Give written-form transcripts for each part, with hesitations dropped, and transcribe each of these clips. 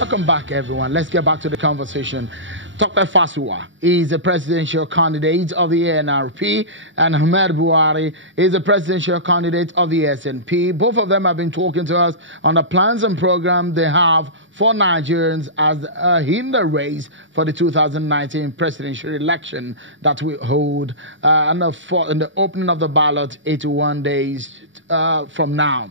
Welcome back, everyone. Let's get back to the conversation. Dr. Fasuwa is a presidential candidate of the NRP, and Ahmed Buhari is a presidential candidate of the SNP. Both of them have been talking to us on the plans and program they have for Nigerians as in the race for the 2019 presidential election that we hold in the opening of the ballot 81 days from now.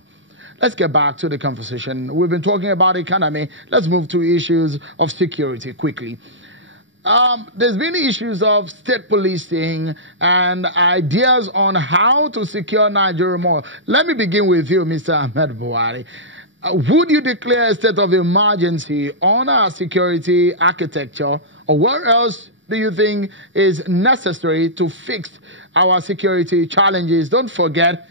Let's get back to the conversation. We've been talking about economy. Let's move to issues of security quickly. There's been issues of state policing and ideas on how to secure Nigeria more. Let me begin with you, Mr. Ahmed Buhari. Would you declare a state of emergency on our security architecture, or what else do you think is necessary to fix our security challenges? Don't forget,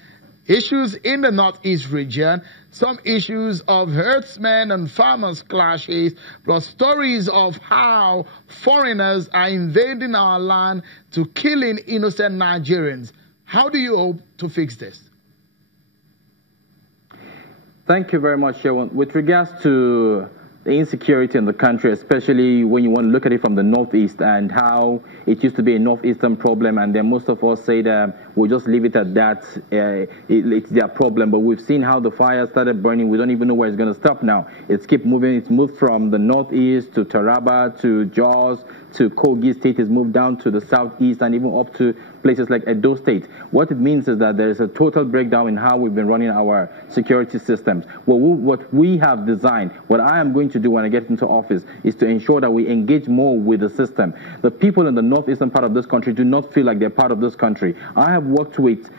issues in the Northeast region, some issues of herdsmen and farmers clashes, plus stories of how foreigners are invading our land to killing innocent Nigerians. How do you hope to fix this? Thank you very much, Sharon. With regards to the insecurity in the country, especially when you want to look at it from the Northeast and how it used to be a Northeastern problem, and then most of us say that we'll just leave it at that, it's their problem. But we've seen how the fire started burning. We don't even know where it's going to stop now. It's keep moving. It's moved from the Northeast to Taraba to Jos to Kogi State. It's moved down to the Southeast and even up to places like Edo State. What it means is that there is a total breakdown in how we've been running our security systems. What we have designed, what I am going to do when I get into office, is to ensure that we engage more with the system. The people in the northeastern part of this country do not feel like they're part of this country. I have worked with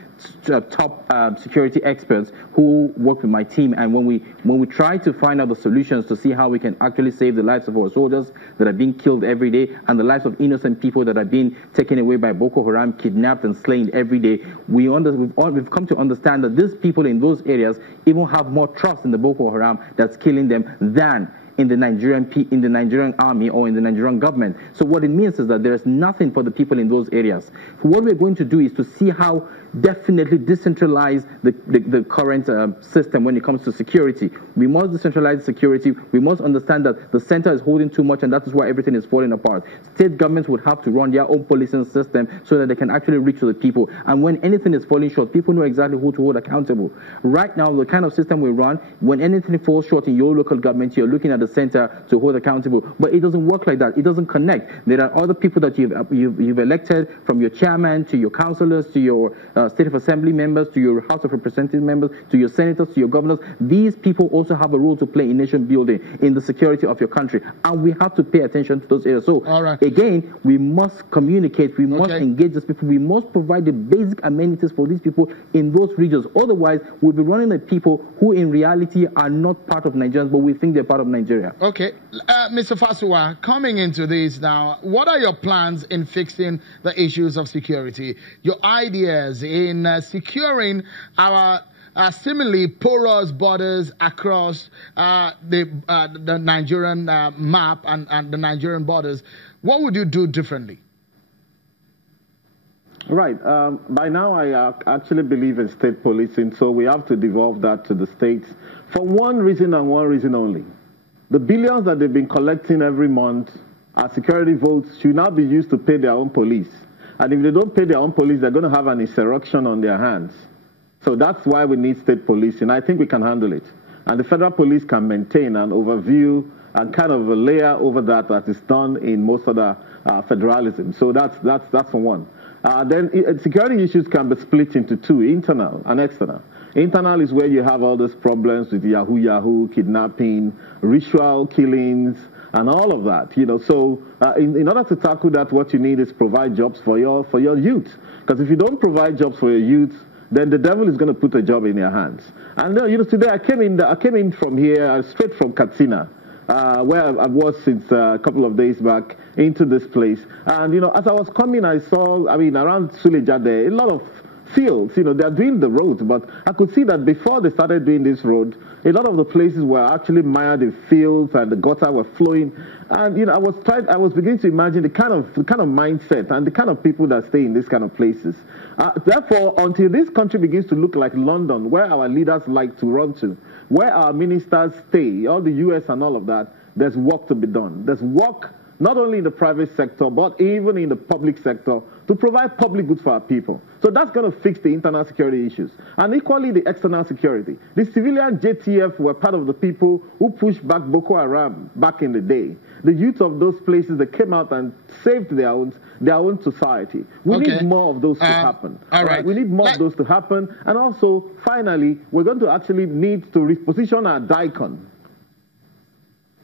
top security experts who work with my team, and when we try to find out the solutions to see how we can actually save the lives of our soldiers that are being killed every day and the lives of innocent people that are being taken away by Boko Haram, kidnapped and slain every day, we've come to understand that these people in those areas even have more trust in the Boko Haram that's killing them than in the Nigerian army or in the Nigerian government. So what it means is that there is nothing for the people in those areas. What we're going to do is to see how definitely decentralize the current system when it comes to security. We must decentralize security. We must understand that the center is holding too much, and that is why everything is falling apart. State governments would have to run their own policing system so that they can actually reach to the people. And when anything is falling short, people know exactly who to hold accountable. Right now, the kind of system we run, when anything falls short in your local government, you're looking at the center to hold accountable. But it doesn't work like that. It doesn't connect. There are other people that you've elected, from your chairman to your councillors to your State of Assembly members to your House of Representative members to your senators to your governors. These people also have a role to play in nation building, in the security of your country, and we have to pay attention to those areas. So again, we must communicate, we must engage these people, we must provide the basic amenities for these people in those regions. Otherwise, we'll be running at people who in reality are not part of Nigerians, but we think they're part of Nigeria. Okay, Mr. Fasuwa, coming into this now, what are your plans in fixing the issues of security? Your ideas in securing our seemingly porous borders across the Nigerian map and the Nigerian borders. What would you do differently? Right. By now, I actually believe in state policing, so we have to devolve that to the states for one reason and one reason only. The billions that they've been collecting every month as security votes should now be used to pay their own police. And if they don't pay their own police, they're going to have an insurrection on their hands. So that's why we need state policing. I think we can handle it. And the federal police can maintain an overview and kind of a layer over that is done in most other federalism. So that's for one. Then security issues can be split into two, internal and external. Internal is where you have all those problems with Yahoo, kidnapping, ritual killings, and all of that, So in order to tackle that, what you need is provide jobs for your youth. Because if you don't provide jobs for your youth, then the devil is going to put a job in your hands. And today I came in from here, straight from Katsina, where I was since a couple of days back, into this place. And as I was coming, I saw, around Suleja there, a lot of fields, they're doing the roads, but I could see that before they started doing this road, a lot of the places were actually mired in fields and the gutter were flowing. And I was beginning to imagine the kind of mindset and the kind of people that stay in these kind of places. Therefore, until this country begins to look like London, where our leaders like to run to, where our ministers stay, all the US and all of that, there's work to be done. There's work not only in the private sector, but even in the public sector to provide public goods for our people. So that's going to fix the internal security issues. And equally, the external security. The civilian JTF were part of the people who pushed back Boko Haram back in the day. The youth of those places, they came out and saved their own society. We need more of those to happen. All right. We need more of those to happen. And also, finally, we're going to actually need to reposition our DICON.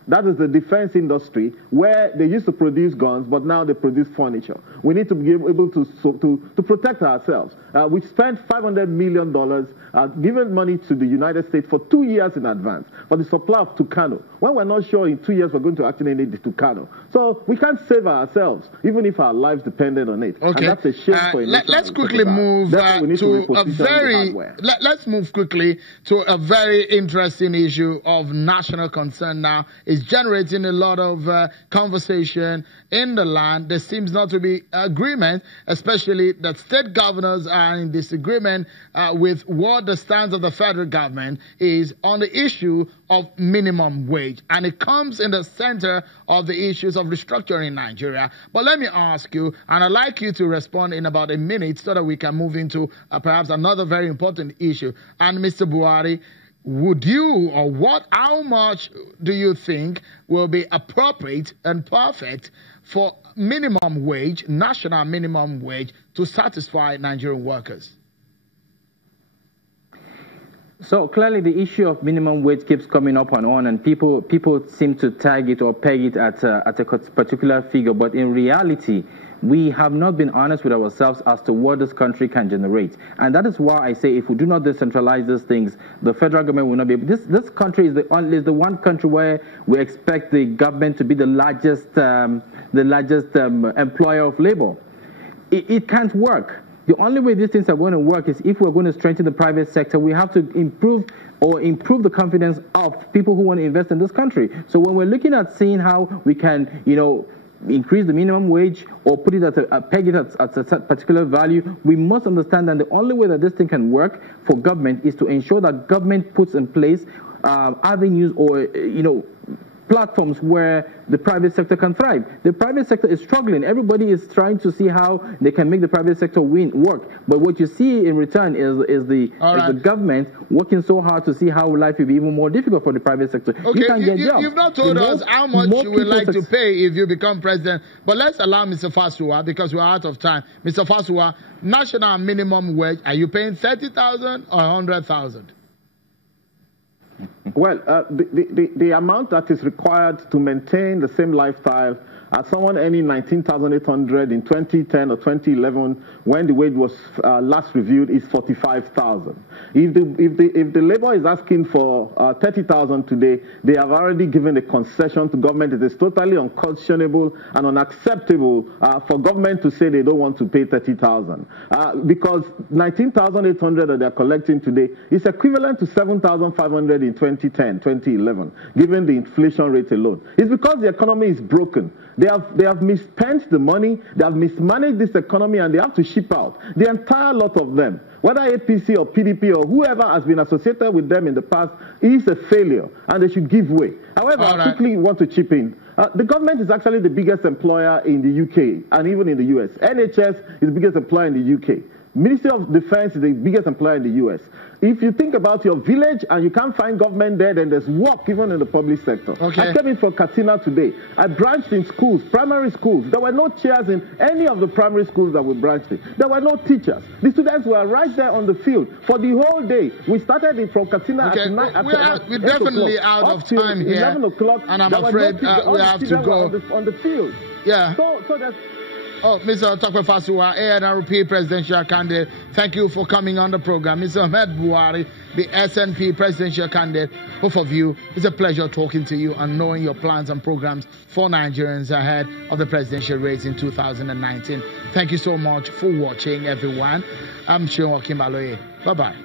That is the defense industry, where they used to produce guns, but now they produce furniture. We need to be able to protect ourselves. We spent $500 million giving money to the United States for 2 years in advance for the supply of Tucano. When we're not sure in 2 years we're going to actually need the Tucano. So we can't save ourselves, even if our lives depended on it. Okay. And that's a shame for a nation. Let's quickly move let's move quickly to a very interesting issue of national concern now. It's generating a lot of conversation in the land. There seems not to be agreement, especially that state governors are in disagreement with what the stance of the federal government is on the issue of minimum wage. And it comes in the center of the issues of restructuring Nigeria. But let me ask you, and I'd like you to respond in about a minute so that we can move into perhaps another very important issue. And Mr. Buhari, would you, or how much do you think will be appropriate and perfect for minimum wage, national minimum wage, to satisfy Nigerian workers? So clearly the issue of minimum wage keeps coming up and on, and people seem to tag it or peg it at a particular figure. But in reality, we have not been honest with ourselves as to what this country can generate. And that is why I say if we do not decentralize these things, the federal government will not be able. This country is the one country where we expect the government to be the largest employer of labor. It can't work. The only way these things are going to work is if we're going to strengthen the private sector. We have to improve the confidence of people who want to invest in this country. So when we're looking at seeing how we can, increase the minimum wage or put it peg it at a particular value, we must understand that the only way that this thing can work for government is to ensure that government puts in place avenues or platforms where the private sector can thrive. The private sector is struggling. Everybody is trying to see how they can make the private sector work. But what you see in return is the government working so hard to see how life will be even more difficult for the private sector. Okay, you can't get jobs. You've not told us how much you would like to pay if you become president. But let's allow Mr. Fasua, because we're out of time. Mr. Fasua, national minimum wage, are you paying 30,000 or 100,000? Well, the amount that is required to maintain the same lifestyle as someone earning 19,800 in 2010 or 2011, when the wage was last reviewed, is 45,000. If the labor is asking for 30,000 today, they have already given a concession to government. It is totally unconscionable and unacceptable for government to say they don't want to pay 30,000 because 19,800 that they are collecting today is equivalent to 7,500 in 2010, 2011, given the inflation rate alone. It's because the economy is broken. They have misspent the money, they have mismanaged this economy, and they have to ship out. The entire lot of them, whether APC or PDP or whoever has been associated with them in the past, is a failure, and they should give way. However, I quickly want to chip in. The government is actually the biggest employer in the UK and even in the US. NHS is the biggest employer in the UK. Ministry of Defense is the biggest employer in the US. If you think about your village and you can't find government there, then there's work even in the public sector. Okay. I came in from Katsina today. I branched in schools, primary schools. There were no chairs in any of the primary schools that we branched in. There were no teachers. The students were right there on the field for the whole day. We started it from Katsina at 9 we're definitely out of time here. 11 o'clock. And I'm afraid we have to go. On the field. Yeah. So that's... Oh, Mr. Tokwe Fasua, ANRP presidential candidate, thank you for coming on the program. Mr. Ahmed Buhari, the SNP presidential candidate, both of you, it's a pleasure talking to you and knowing your plans and programs for Nigerians ahead of the presidential race in 2019. Thank you so much for watching, everyone. I'm Seun Okinbaloye. Bye-bye.